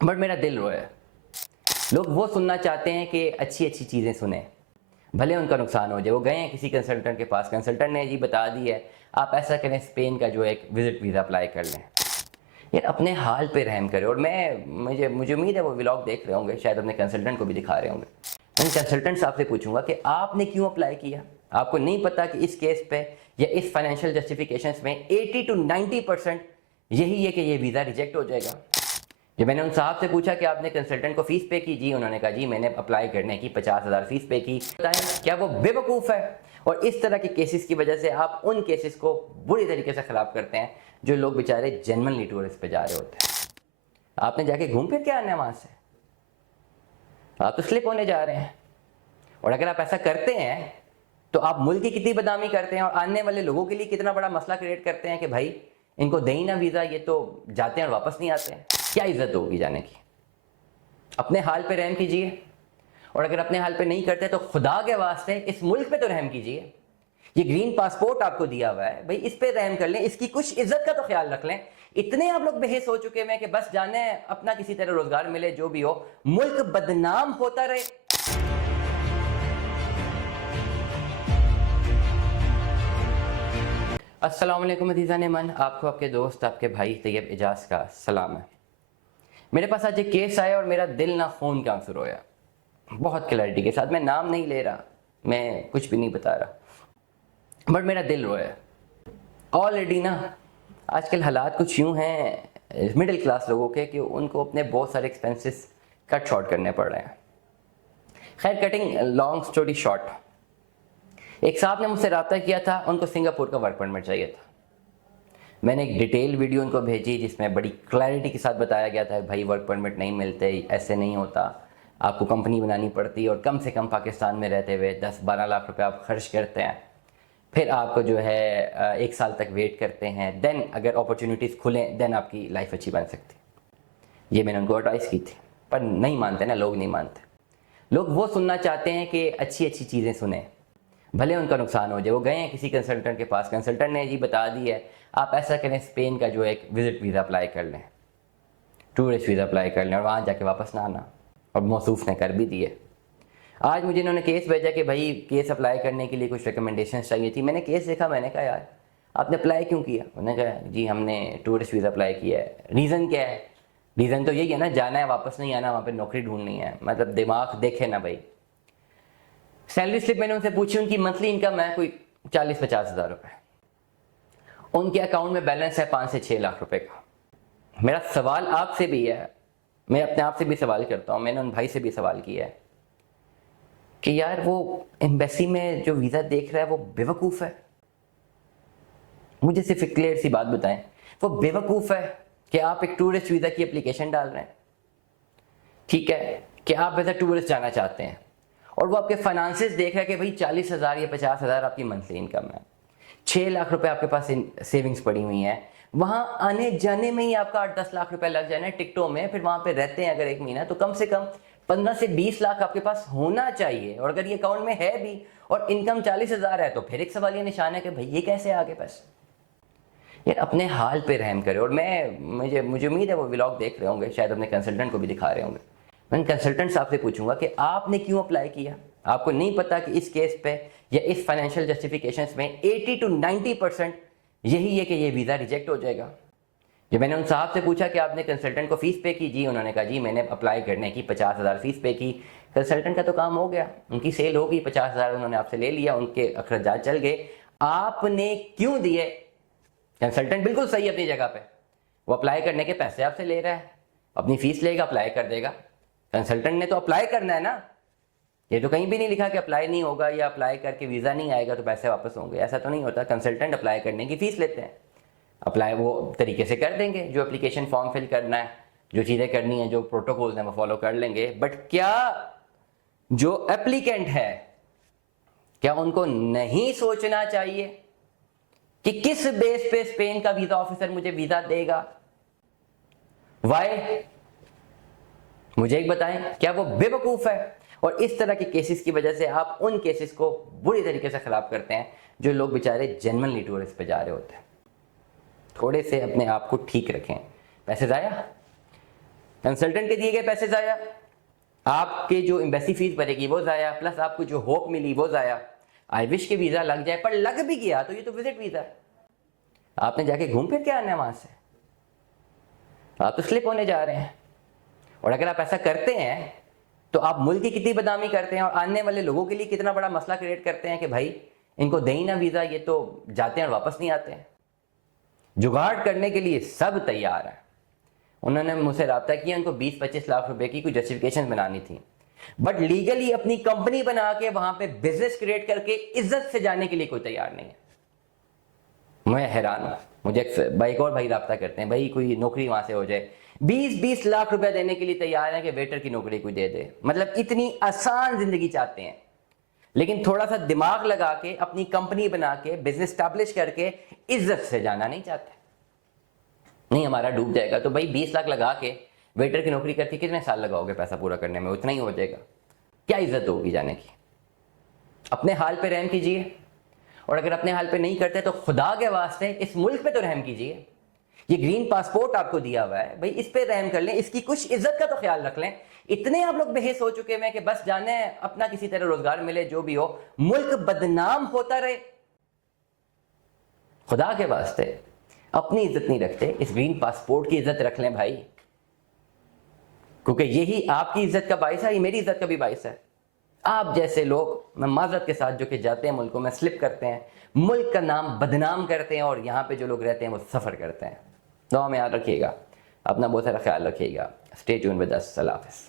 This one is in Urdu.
بٹ میرا دل رویا. لوگ وہ سننا چاہتے ہیں کہ اچھی اچھی چیزیں سنیں, بھلے ان کا نقصان ہو جائے. وہ گئے ہیں کسی کنسلٹنٹ کے پاس, کنسلٹنٹ نے جی بتا دی ہے آپ ایسا کریں اسپین کا جو ایک وزٹ ویزا اپلائی کر لیں. یار اپنے حال پہ رحم کرے. اور مجھے امید ہے وہ ولاگ دیکھ رہے ہوں گے, شاید اپنے کنسلٹنٹ کو بھی دکھا رہے ہوں گے. میں کنسلٹنٹ صاحب سے پوچھوں گا کہ آپ نے کیوں اپلائی کیا. آپ کو نہیں پتا کہ اس کیس پہ یا اس فائنینشیل جسٹیفیکیشنس میں 80 to 90% یہی ہے کہ یہ ویزا ریجیکٹ ہو جائے گا. جب میں نے ان صاحب سے پوچھا کہ آپ نے کنسلٹنٹ کو فیس پے کی, جی انہوں نے کہا جی میں نے اپلائی کرنے کی 50,000 فیس پے کی. بتائیں کیا وہ بے وقوف ہے؟ اور اس طرح کے کیسز کی وجہ سے آپ ان کیسز کو بری طریقے سے خراب کرتے ہیں جو لوگ بیچارے جنرلی ٹورسٹ پہ جا رہے ہوتے ہیں. آپ نے جا کے گھوم پھر کے آنا ہے وہاں سے, آپ تو سلپ ہونے جا رہے ہیں. اور اگر آپ ایسا کرتے ہیں تو آپ ملک کی کتنی بدنامی کرتے ہیں اور آنے والے لوگوں کے لیے کتنا بڑا مسئلہ کریٹ کرتے ہیں کہ بھائی ان کو دیں نا ویزا, یہ تو جاتے ہیں اور واپس نہیں آتے ہیں. کیا عزت ہوگی جانے کی؟ اپنے حال پہ رحم کیجئے. اور اگر اپنے حال پہ نہیں کرتے تو خدا کے واسطے اس ملک پہ تو رحم کیجئے. یہ گرین پاسپورٹ آپ کو دیا ہوا ہے بھائی, اس پہ رحم کر لیں, اس کی کچھ عزت کا تو خیال رکھ لیں. اتنے آپ لوگ بحث ہو چکے ہیں کہ بس جانے اپنا کسی طرح روزگار ملے, جو بھی ہو, ملک بدنام ہوتا رہے. السلام علیکم عزیزان من, آپ کو آپ کے دوست آپ کے بھائی طیب اجاز کا سلام ہے. میرے پاس آج ایک کیس آیا اور میرا دل نہ خون کے آنسو رویا, بہت کلیئرٹی کے ساتھ. میں نام نہیں لے رہا, میں کچھ بھی نہیں بتا رہا, بٹ میرا دل رویا. آلریڈی نا آج کل حالات کچھ یوں ہیں مڈل کلاس لوگوں کے کہ ان کو اپنے بہت سارے ایکسپینسز کٹ شارٹ کرنے پڑ رہے ہیں. خیر, کٹنگ لانگ سٹوری شارٹ, ایک صاحب نے مجھ سے رابطہ کیا تھا, ان کو سنگاپور کا ورک پرمٹ چاہیے تھا. میں نے ایک ڈیٹیل ویڈیو ان کو بھیجی جس میں بڑی کلیئرٹی کے ساتھ بتایا گیا تھا بھائی ورک پرمٹ نہیں ملتے, ایسے نہیں ہوتا, آپ کو کمپنی بنانی پڑتی اور کم سے کم پاکستان میں رہتے ہوئے 10-12 لاکھ روپے آپ خرچ کرتے ہیں, پھر آپ کو جو ہے 1 سال تک ویٹ کرتے ہیں, دین اگر اپرچونیٹیز کھلیں دین آپ کی لائف اچھی بن سکتی. یہ میں نے ان کو ایڈوائس کی تھی, پر نہیں مانتے نا لوگ, نہیں مانتے. لوگ وہ سننا چاہتے ہیں کہ اچھی اچھی چیزیں سنیں, بھلے ان کا نقصان ہو جائے. وہ گئے ہیں کسی کنسلٹنٹ کے پاس, کنسلٹنٹ نے جی بتا دی ہے آپ ایسا کریں اسپین کا جو ایک وزٹ ویزا اپلائی کر لیں, ٹورسٹ ویزا اپلائی کر لیں, اور وہاں جا کے واپس نہ آنا. اور موصوف نے کر بھی دیے. آج مجھے انہوں نے کیس بھیجا کہ بھائی کیس اپلائی کرنے کے لیے کچھ ریکمنڈیشنز چاہیے تھی. میں نے کیس دیکھا, میں نے کہا یار آپ نے اپلائی کیوں کیا؟ انہوں نے کہا جی ہم نے ٹورسٹ ویزا اپلائی کیا ہے. ریزن کیا ہے؟ ریزن تو یہی ہے نا, جانا ہے واپس نہیں آنا, وہاں پہ نوکری ڈھونڈنی ہے. مطلب دماغ دیکھے نا بھائی. سیلری سلپ میں نے ان سے پوچھی, ان کی منتھلی انکم ہے کوئی 40-50 ہزار روپے, ان کے اکاؤنٹ میں بیلنس ہے 5 سے 6 لاکھ روپے کا. میرا سوال آپ سے بھی ہے, میں اپنے آپ سے بھی سوال کرتا ہوں, میں نے ان بھائی سے بھی سوال کیا ہے کہ یار وہ ایمبیسی میں جو ویزا دیکھ رہا ہے وہ بے وقوف ہے. مجھے صرف ایک کلیئر سی بات بتائیں, وہ بے وقوف ہے کہ آپ ایک ٹورسٹ ویزا کی اپلیکیشن ڈال رہے ہیں, ٹھیک ہے, کہ آپ ایز اے ٹورسٹ جانا چاہتے ہیں, اور وہ آپ کے فائنانسز دیکھ رہا ہے کہ بھائی 40,000 یا 50,000 آپ کی منتھلی انکم ہے, 6 لاکھ روپے آپ کے پاس سیونگز پڑی ہوئی ہیں, وہاں آنے جانے میں ہی آپ کا 8-10 لاکھ روپے لگ جانا ہے ٹکٹوں میں, پھر وہاں پہ رہتے ہیں اگر 1 مہینہ تو کم سے کم 15 سے 20 لاکھ آپ کے پاس ہونا چاہیے. اور اگر یہ اکاؤنٹ میں ہے بھی اور انکم 40,000 ہے تو پھر ایک سوال یہ نشان ہے کہ بھائی یہ کیسے آگے پیسے. یار اپنے حال پہ رحم کرے. اور مجھے امید ہے وہ ولاگ دیکھ رہے ہوں گے, شاید اپنے کنسلٹنٹ کو بھی دکھا رہے ہوں گے. میں کنسلٹنٹ صاحب سے پوچھوں گا کہ آپ نے کیوں اپلائی کیا. آپ کو نہیں پتا کہ اس کیس پہ یا اس فائنینشیل جسٹیفیکیشنس میں 80 to 90% یہی ہے کہ یہ ویزا ریجیکٹ ہو جائے گا. جب میں نے ان صاحب سے پوچھا کہ آپ نے کنسلٹنٹ کو فیس پے کی, جی انہوں نے کہا جی میں نے اپلائی کرنے کی 50,000 فیس پے کی. کنسلٹنٹ کا تو کام ہو گیا, ان کی سیل ہو گئی, 50,000 انہوں نے آپ سے لے لیا, ان کے اخراجات چل گئے. آپ نے کیوں دیے؟ کنسلٹنٹ بالکل صحیح اپنی جگہ پہ, وہ اپلائی کرنے کے پیسے آپ سے لے رہا ہے, اپنی فیس لے گا, اپلائی کر دے گا. کنسلٹنٹ نے تو اپلائی کرنا ہے نا, یہ تو کہیں بھی نہیں لکھا کہ اپلائی نہیں ہوگا یا اپلائی کر کے ویزا نہیں آئے گا تو پیسے واپس ہوں گے, ایسا تو نہیں ہوتا. کنسلٹنٹ اپلائی کرنے کی فیس لیتے ہیں, اپلائی وہ طریقے سے کر دیں گے, جو اپلیکیشن فارم فل کرنا ہے, جو چیزیں کرنی ہیں, جو پروٹوکولز ہیں وہ فالو کر لیں گے. بٹ کیا جو اپلیکینٹ ہے کیا ان کو نہیں سوچنا چاہیے کہ کس بیس پہ اسپین کا ویزا آفیسر مجھے ویزا دے گا؟ وائی؟ مجھے ایک بتائیں, کیا وہ بے وقوف ہے؟ اور اس طرح کے کیسز کی وجہ سے آپ ان کیسز کو بری طریقے سے خراب کرتے ہیں جو لوگ بیچارے جنرلی ٹورسٹ پہ جا رہے ہوتے ہیں. تھوڑے سے اپنے آپ کو ٹھیک رکھیں. پیسے ضائع. کنسلٹنٹ کے دیے گئے پیسے ضائع, آپ کے جو ایمبیسی فیس بھرے گی وہ ضائع, پلس آپ کو جو ہوپ ملی وہ ضائع. آئی وش کے ویزا لگ جائے, پر لگ بھی گیا تو یہ تو وزٹ ویزا ہے, آپ نے جا کے گھوم پھر کے آنا ہے وہاں سے, آپ تو سلپ ہونے جا رہے ہیں. اور اگر آپ ایسا کرتے ہیں تو آپ ملک کی کتنی بدنامی کرتے ہیں اور آنے والے لوگوں کے لیے کتنا بڑا مسئلہ کریٹ کرتے ہیں کہ بھائی ان کو دیں نا ویزا, یہ تو جاتے ہیں اور واپس نہیں آتے ہیں. جگاڑ کرنے کے لیے سب تیار ہیں. انہوں نے مجھ سے رابطہ کیا, ان کو 20-25 لاکھ روپے کی کوئی جسٹیفیکیشن بنانی تھی, بٹ لیگلی اپنی کمپنی بنا کے وہاں پہ بزنس کریٹ کر کے عزت سے جانے کے لیے کوئی تیار نہیں ہے. میں حیران ہوں. مجھے ایک اور بھائی رابطہ کرتے ہیں, بھائی کوئی نوکری وہاں سے ہو جائے, 20-20 لاکھ روپے دینے کے لیے تیار ہیں کہ ویٹر کی نوکری کوئی دے دے. مطلب اتنی آسان زندگی چاہتے ہیں, لیکن تھوڑا سا دماغ لگا کے اپنی کمپنی بنا کے بزنس اسٹیبلش کر کے عزت سے جانا نہیں چاہتے. نہیں ہمارا ڈوب جائے گا, تو بھائی 20 لاکھ لگا کے ویٹر کی نوکری کر کے کتنے سال لگاؤ گے پیسہ پورا کرنے میں؟ اتنا ہی ہو جائے گا. کیا عزت ہوگی جانے کی؟ اپنے حال پہ رحم کیجیے, اور اگر اپنے حال پہ نہیں کرتے تو خدا کے واسطے اس ملک پہ تو رحم کیجیے. یہ گرین پاسپورٹ آپ کو دیا ہوا ہے بھائی, اس پہ رحم کر لیں, اس کی کچھ عزت کا تو خیال رکھ لیں. اتنے آپ لوگ بحث ہو چکے ہیں کہ بس جانے اپنا کسی طرح روزگار ملے, جو بھی ہو, ملک بدنام ہوتا رہے. خدا کے واسطے اپنی عزت نہیں رکھتے, اس گرین پاسپورٹ کی عزت رکھ لیں بھائی, کیونکہ یہی آپ کی عزت کا باعث ہے, یہ میری عزت کا بھی باعث ہے. آپ جیسے لوگ, میں معذرت کے ساتھ, جو کہ جاتے ہیں ملکوں میں سلپ کرتے ہیں, ملک کا نام بدنام کرتے ہیں, اور یہاں پہ جو لوگ رہتے ہیں وہ سفر کرتے ہیں. دعا میں یاد رکھیے گا, اپنا بہت سارا خیال رکھیے گا. Stay tune with us. اللہ حافظ.